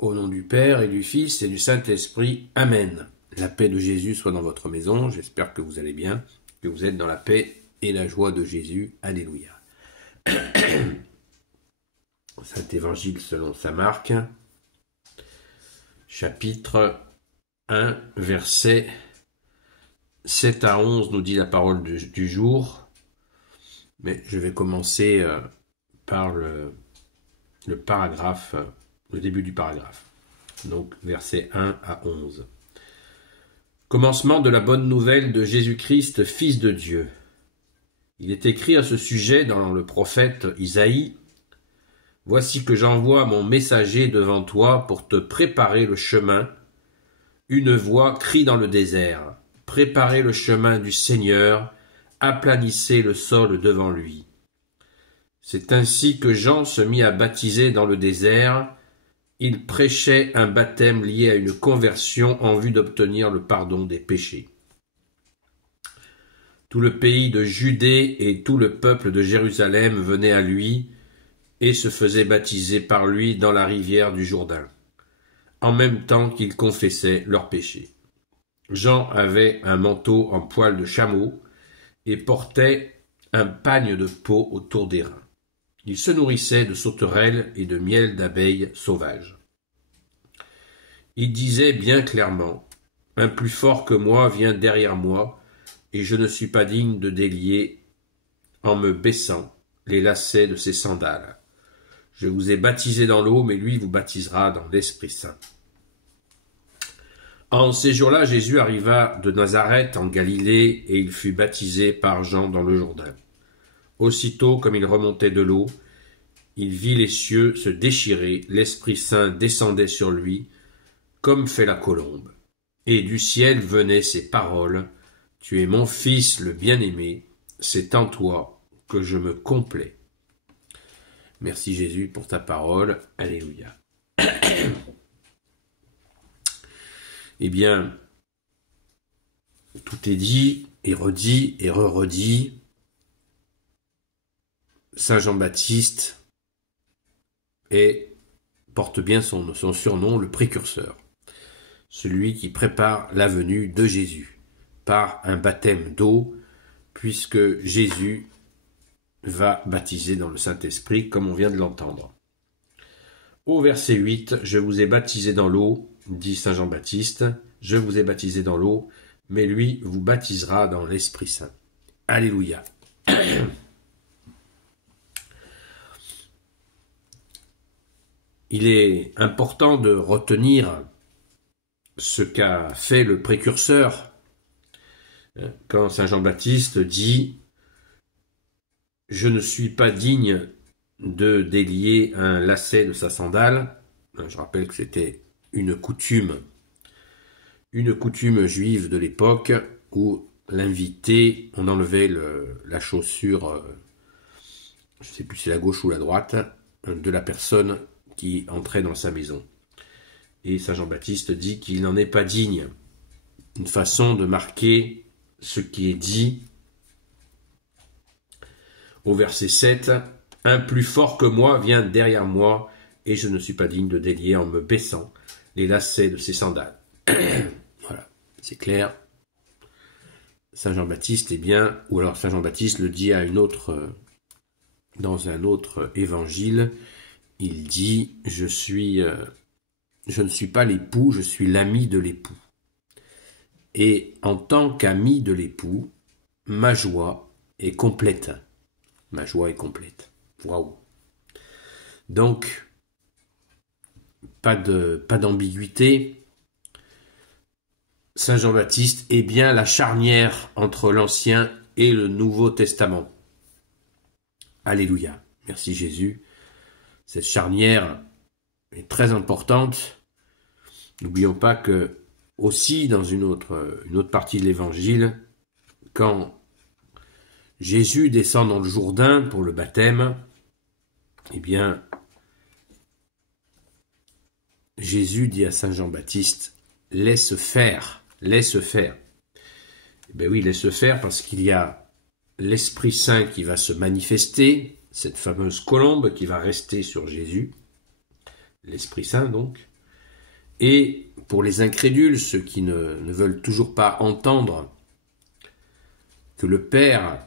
Au nom du Père et du Fils et du Saint-Esprit. Amen. La paix de Jésus soit dans votre maison. J'espère que vous allez bien, que vous êtes dans la paix et la joie de Jésus. Alléluia. Saint Évangile selon saint Marc, chapitre 1, versets 7 à 11, nous dit la parole du jour. Mais je vais commencer par le paragraphe, le début du paragraphe. Donc, versets 1 à 11. Commencement de la bonne nouvelle de Jésus-Christ, Fils de Dieu. Il est écrit à ce sujet dans le prophète Isaïe: « Voici que j'envoie mon messager devant toi pour te préparer le chemin. Une voix crie dans le désert. Préparez le chemin du Seigneur, aplanissez le sol devant lui. » C'est ainsi que Jean se mit à baptiser dans le désert. Il prêchait un baptême lié à une conversion en vue d'obtenir le pardon des péchés. Tout le pays de Judée et tout le peuple de Jérusalem venaient à lui et se faisaient baptiser par lui dans la rivière du Jourdain, en même temps qu'ils confessaient leurs péchés. Jean avait un manteau en poil de chameau et portait un pagne de peau autour des reins. Il se nourrissait de sauterelles et de miel d'abeilles sauvages. Il disait bien clairement: « Un plus fort que moi vient derrière moi, et je ne suis pas digne de délier, en me baissant, les lacets de ses sandales. Je vous ai baptisé dans l'eau, mais lui vous baptisera dans l'Esprit Saint. » En ces jours-là, Jésus arriva de Nazareth en Galilée, et il fut baptisé par Jean dans le Jourdain. Aussitôt, comme il remontait de l'eau, il vit les cieux se déchirer, l'Esprit Saint descendait sur lui, comme fait la colombe. Et du ciel venaient ces paroles: « Tu es mon Fils le bien-aimé, c'est en toi que je me complais. » Merci Jésus pour ta parole. Alléluia. Eh bien, tout est dit et redit et re-redit. Saint Jean-Baptiste porte bien son surnom, le précurseur, celui qui prépare la venue de Jésus par un baptême d'eau, puisque Jésus va baptiser dans le Saint-Esprit, comme on vient de l'entendre. Au verset 8, « Je vous ai baptisé dans l'eau, dit Saint Jean-Baptiste, je vous ai baptisé dans l'eau, mais lui vous baptisera dans l'Esprit Saint. » Alléluia. Il est important de retenir ce qu'a fait le précurseur quand Saint Jean-Baptiste dit « Je ne suis pas digne de délier un lacet de sa sandale ». Je rappelle que c'était une coutume juive de l'époque où l'invité, on enlevait la chaussure, je ne sais plus si c'est la gauche ou la droite, de la personne qui entrait dans sa maison. Et Saint Jean-Baptiste dit qu'il n'en est pas digne. Une façon de marquer ce qui est dit au verset 7. « Un plus fort que moi vient derrière moi, et je ne suis pas digne de délier en me baissant les lacets de ses sandales. » Voilà, c'est clair. Saint Jean-Baptiste, ou alors Saint Jean-Baptiste le dit dans un autre évangile. Il dit « Je ne suis pas l'époux, je suis l'ami de l'époux. Et en tant qu'ami de l'époux, ma joie est complète. » Ma joie est complète. Waouh. Donc, pas d'ambiguïté. Saint Jean-Baptiste est bien la charnière entre l'Ancien et le Nouveau Testament. Alléluia. Merci Jésus. Cette charnière est très importante. N'oublions pas que, aussi dans une autre partie de l'Évangile, quand Jésus descend dans le Jourdain pour le baptême, eh bien, Jésus dit à Saint Jean-Baptiste, « Laisse faire, laisse faire. » Eh bien oui, laisse faire parce qu'il y a l'Esprit Saint qui va se manifester, cette fameuse colombe qui va rester sur Jésus, l'Esprit Saint donc, Et pour les incrédules, ceux qui ne veulent toujours pas entendre que le Père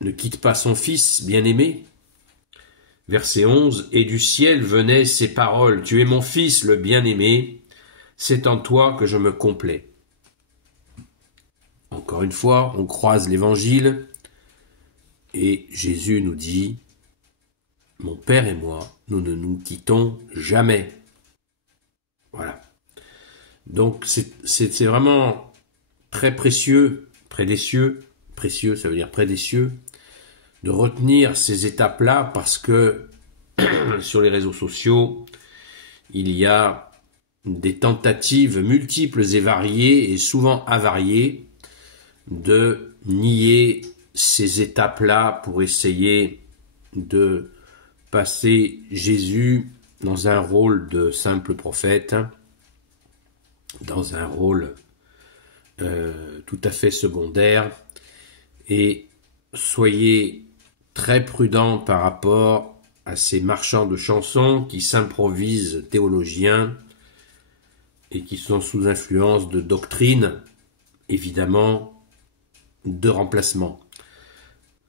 ne quitte pas son Fils bien-aimé, verset 11, « Et du ciel venaient ces paroles, tu es mon Fils le bien-aimé, c'est en toi que je me complais. » Encore une fois, on croise l'Évangile et Jésus nous dit « Mon Père et moi, nous ne nous quittons jamais. » Voilà. Donc c'est vraiment très précieux, près des cieux, précieux ça veut dire près des cieux, de retenir ces étapes-là parce que sur les réseaux sociaux, il y a des tentatives multiples et variées et souvent avariées de nier ces étapes-là pour essayer de passer Jésus dans un rôle de simple prophète, dans un rôle tout à fait secondaire, et soyez très prudents par rapport à ces marchands de chansons qui s'improvisent théologiens et qui sont sous influence de doctrines, évidemment, de remplacement.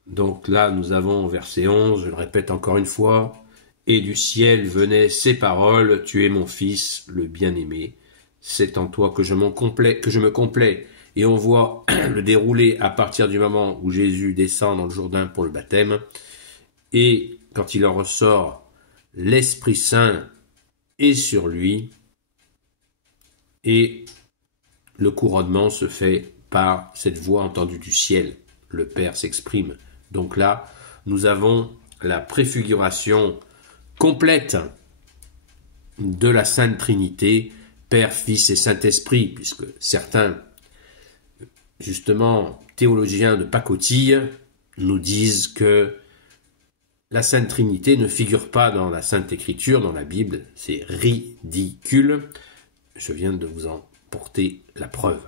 Donc là, nous avons au verset 11, je le répète encore une fois, « Et du ciel venaient ces paroles, tu es mon Fils, le bien-aimé, c'est en toi que je me complais. » Et on voit le déroulé à partir du moment où Jésus descend dans le Jourdain pour le baptême, et quand il en ressort, l'Esprit Saint est sur lui, et le couronnement se fait par cette voix entendue du ciel. Le Père s'exprime. Donc là, nous avons la préfiguration complète de la Sainte Trinité, Père, Fils et Saint-Esprit, puisque certains, justement, théologiens de pacotille, nous disent que la Sainte Trinité ne figure pas dans la Sainte Écriture, dans la Bible. C'est ridicule. Je viens de vous en porter la preuve.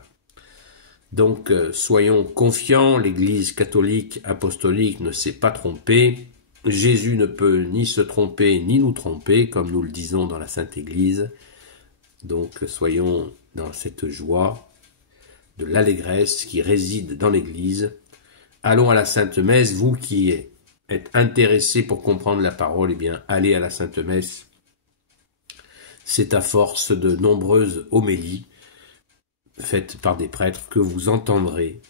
Donc, soyons confiants, l'Église catholique apostolique ne s'est pas trompée. Jésus ne peut ni se tromper, ni nous tromper, comme nous le disons dans la Sainte Église. Donc, soyons dans cette joie de l'allégresse qui réside dans l'Église. Allons à la Sainte Messe, vous qui êtes intéressés pour comprendre la parole, eh bien, allez à la Sainte Messe. C'est à force de nombreuses homélies faites par des prêtres que vous entendrez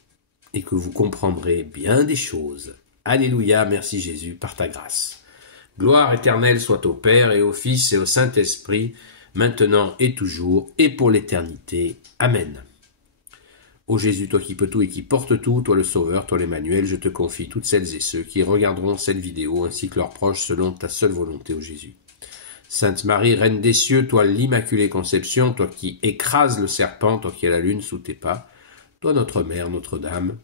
et que vous comprendrez bien des choses. Alléluia, merci Jésus, par ta grâce. Gloire éternelle soit au Père et au Fils et au Saint-Esprit, maintenant et toujours et pour l'éternité. Amen. Ô Jésus, toi qui peux tout et qui porte tout, toi le Sauveur, toi l'Emmanuel, je te confie toutes celles et ceux qui regarderont cette vidéo ainsi que leurs proches selon ta seule volonté, ô Jésus. Sainte Marie, Reine des cieux, toi l'Immaculée Conception, toi qui écrases le serpent, toi qui as la lune sous tes pas, toi notre Mère, Notre-Dame.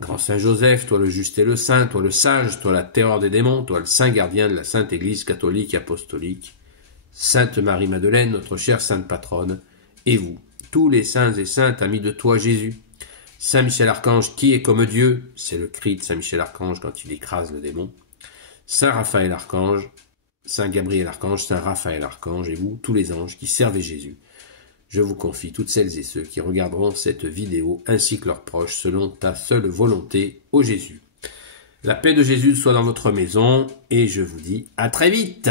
Grand Saint Joseph, toi le juste et le saint, toi le sage, toi la terreur des démons, toi le saint gardien de la Sainte Église catholique et apostolique. Sainte Marie-Madeleine, notre chère Sainte Patronne, et vous, tous les saints et saintes amis de toi Jésus. Saint Michel Archange, qui est comme Dieu, c'est le cri de Saint Michel Archange quand il écrase le démon. Saint Raphaël Archange, Saint Gabriel Archange, Saint Raphaël Archange, et vous, tous les anges qui servez Jésus. Je vous confie toutes celles et ceux qui regarderont cette vidéo, ainsi que leurs proches, selon ta seule volonté, ô Jésus. La paix de Jésus soit dans votre maison, et je vous dis à très vite.